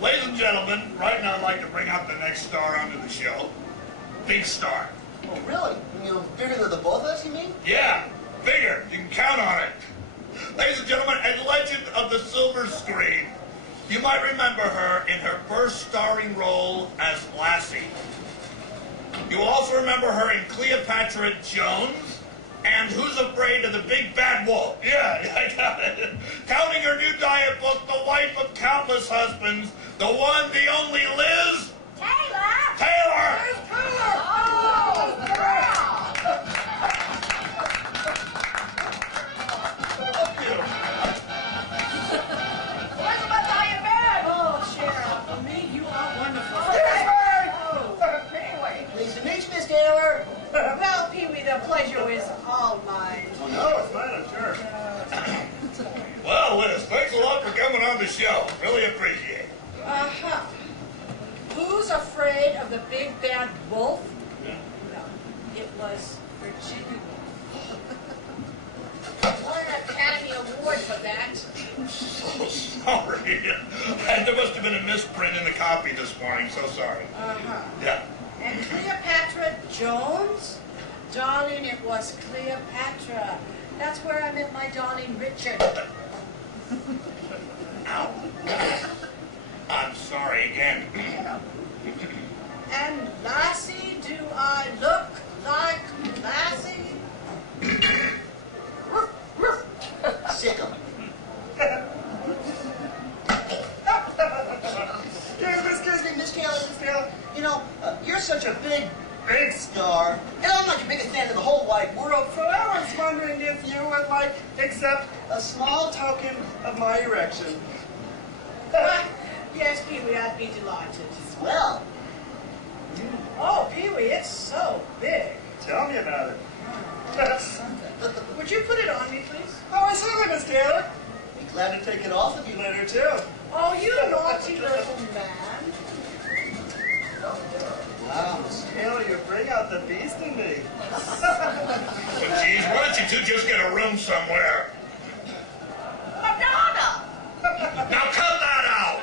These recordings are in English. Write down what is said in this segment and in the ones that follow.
Ladies and gentlemen, right now I'd like to bring out the next star onto the show. Big star. Oh, really? You know, bigger than the both of us, you mean? Yeah, bigger. You can count on it. Ladies and gentlemen, a legend of the silver screen. You might remember her in her first starring role as Lassie. You also remember her in Cleopatra Jones and Who's Afraid of the Big Bad Wolf. Yeah, I got it. Counting her new diet book, the wife of countless husbands, the one, the only Liz Taylor! Taylor! Where's Taylor? Oh, wow! Where's my diet bag? Oh, Cher, for me, you are wonderful. Pee-wee! Pleased to meet you, Miss Taylor. Well, Pee-wee, the pleasure is all mine. Oh, no, it's mine, I'm sure. Well, Liz, thanks a lot for coming on the show. Really appreciate it. Uh-huh. Who's afraid of the big bad wolf? Yeah. No, it was Virginia Woolf. Won an Academy Award for that. So sorry. There must have been a misprint in the copy this morning, so sorry. Uh-huh. Yeah. And Cleopatra Jones? Darling, it was Cleopatra. That's where I met my darling Richard. Ow. I'm sorry again. And Lassie, do I look like Lassie? Sick 'em. Excuse me, Miss Taylor. You know, you're such a big star. And I'm not your biggest fan of the whole wide world, so I was wondering if you would like accept a small token of my erection. Yes, Pee-wee, I'd be delighted. Well, Oh, Pee-wee, it's so big. tell me about it. Would you put it on me, please? Oh, certainly, Miss Taylor. Be glad to take it off of you later, too. Oh, you naughty little man. Wow, Miss Taylor, you bring out the beast in me. But geez, why don't you two just get a room somewhere? Madonna! Now cut that out!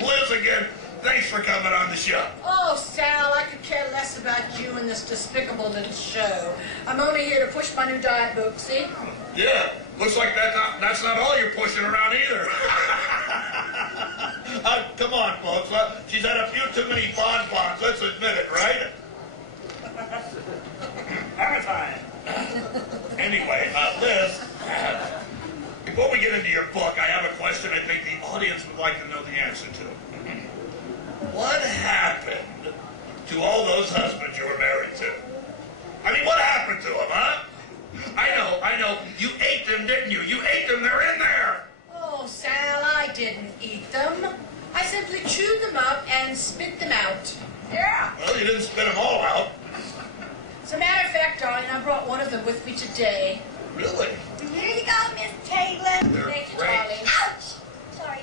Liz again, thanks for coming on the show. Oh, Sal, I could care less about you and this despicable little show. I'm only here to push my new diet book, see? Yeah, looks like that's not all you're pushing around either. Come on, folks. She's had a few too many bonbons, let's admit it, right? Hammer time. Anyway, Liz, before we get into your book, I have a question I think the audience would like to know the answer to. What happened to all those husbands you were married to? I mean, what happened to them, huh? I know. You ate them, didn't you? You ate them, they're in there. Oh, Sal, I didn't eat them. I simply chewed them up and spit them out. Yeah. Well, you didn't spit them all out. As a matter of fact, darling, I brought one of them with me today. Really? Here you go, Miss Taylor. They're Thank you, great. darling. Ouch! Sorry.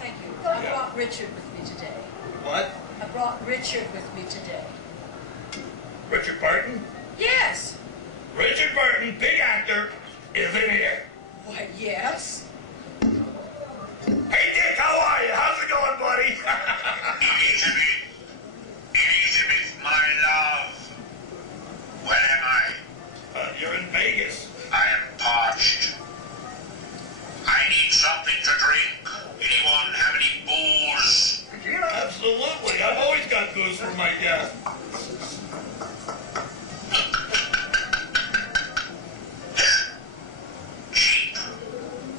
Thank you. I Yeah. brought Richard with me today. What? I brought Richard with me today. Richard Burton? Yes. Richard Burton, big actor, is in here. Why, yes. Hey, Dick, how are you? How's it going, buddy? Elizabeth, my love. Where am I? You're in Vegas. I am parched. I need something to drink. Anyone have any booze? Absolutely. I've always got booze for my guests.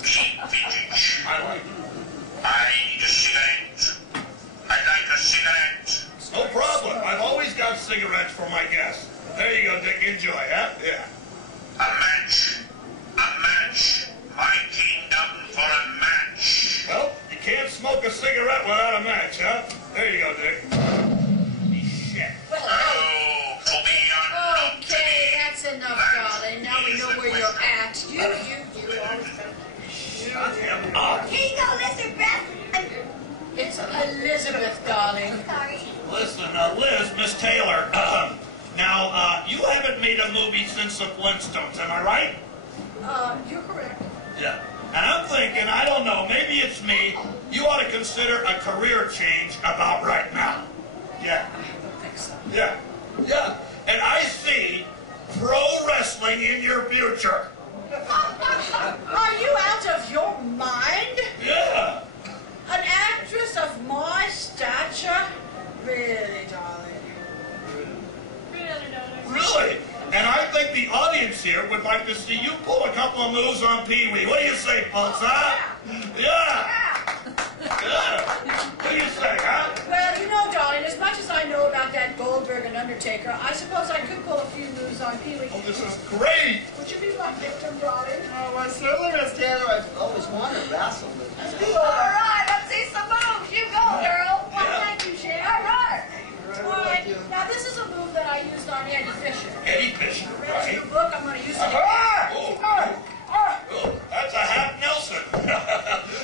Cheap vintage. I like it. I need a cigarette. I'd like a cigarette. No problem. I've always got cigarettes for my guests. There you go, Dick. Enjoy, huh? Yeah. A match. A match. My kingdom for a match. Well, you can't smoke a cigarette without a match, huh? There you go, Dick. Shit. Oh, to be unknown to Okay, me. that's enough, darling. Now we know where you're at. You always Shut him up. Here you go, Elizabeth. It's Elizabeth, darling. Sorry. Listen, Liz, Miss Taylor, now, you haven't made a movie since the Flintstones, am I right? You're correct. Yeah. And I'm thinking, I don't know, maybe it's me, you ought to consider a career change about right now. Yeah. I don't think so. Yeah. Yeah. And I see pro wrestling in your future. Are you out of your mind? Yeah. An actress of my stature? Really, darling? Really? And I think the audience here would like to see you pull a couple of moves on Pee-wee. What do you say, folks, huh? Yeah. Yeah. What do you say, huh? Well, you know, darling, as much as I know about that Goldberg and Undertaker, I suppose I could pull a few moves on Pee-wee. Oh, this is great. Would you be my victim, darling? Oh, well, certainly, Miss Taylor. I've always wanted to wrestle with you. All right, let's see some moves. You go, girl. Why, thank you, Cher. All right. All right. Now, this is a move that I used on Eddie Fisher. Eddie Fisher, I read right? his new book. I'm going to use it. Oh, that's a half Nelson.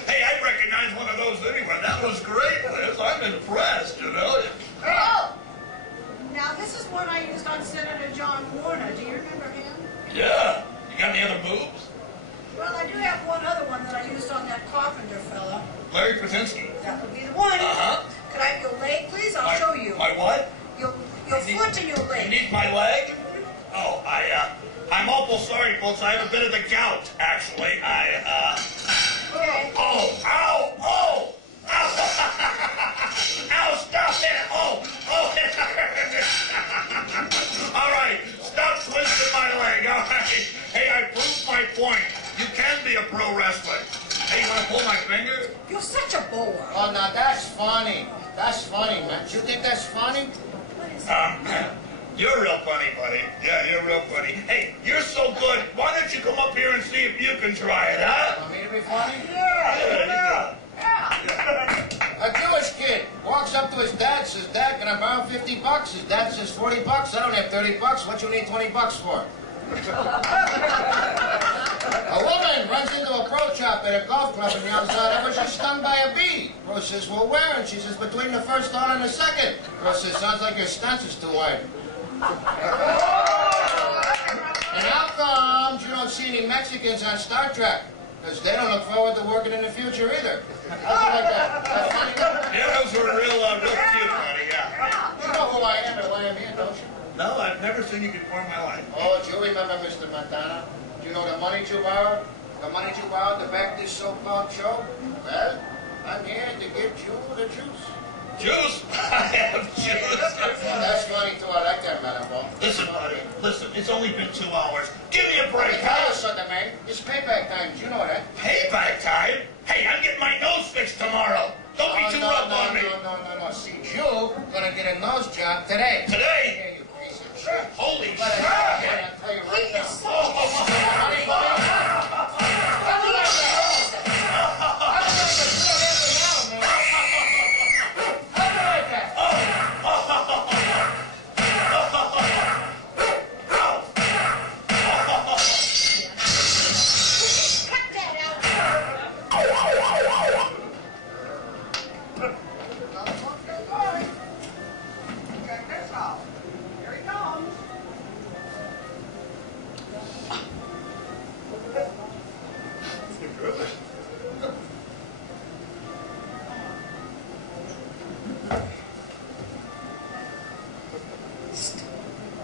Hey, I recognize one of those anyway. That was great, Liz. I'm impressed, you know. Oh. Now, this is one I used on Senator John Warner. Do you remember him? Yeah. You got any other moves? Well, I do have one other one that I used on that carpenter fella. Larry Krasinski. That would be the one. Uh-huh. Could I have your leg, please? I'll show you. My what? Your foot and your You leg. need my leg? Oh, I'm awful sorry, folks. I have a bit of the gout, actually. Okay. Oh, ow, oh, ow. Ow, stop it. Oh, it hurts. All right, stop twisting my leg. All right. Hey, I proved my point. You can be a pro wrestler. Hey, you want to pull my finger? You're such a bore. Oh, now that's funny. That's funny, man. You think that's funny? You're real funny, buddy. Yeah, you're real funny. Hey, you're so good. Why don't you come up here and see if you can try it, huh? Want me to be funny? Yeah. A Jewish kid walks up to his dad, says, "Dad, can I borrow $50? His dad says, $40. I don't have $30. What you need $20 for? A woman runs into a pro shop at a golf club and yells out, "Ever she's stung by a bee?" Pro says, "Well, where?" And she says, "Between the first hole and the second." Pro says, "Sounds like your stance is too wide." And how comes you don't see any Mexicans on Star Trek? Because they don't look forward to working in the future either. How's it like that? That's funny? Yeah, those were real cute, buddy, yeah. You know who I am and why I'm here, don't you? No, I've never seen you before in my life. Oh, do you remember Mr. Montana? Do you know the money you borrowed? The money you borrowed to back this so-called show? Well, I'm here to give you the juice. Juice? I have juice. That's funny too. I like that, Madam Ball. Listen, buddy, listen, it's only been 2 hours. Give me a break, Tell huh? you something, man. It's payback time. Do you know that? Payback time? Hey, I'm getting my nose fixed tomorrow. Don't be too rough on me. No. See, you gonna get a nose job today. Today? Yeah, you piece of shit. Holy But crap! I'll tell you right now.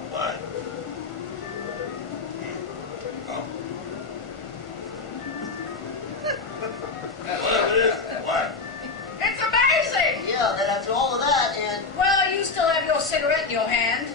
What? Oh. What? It's amazing. Yeah, then after all of that, and Well, you still have your cigarette in your hand.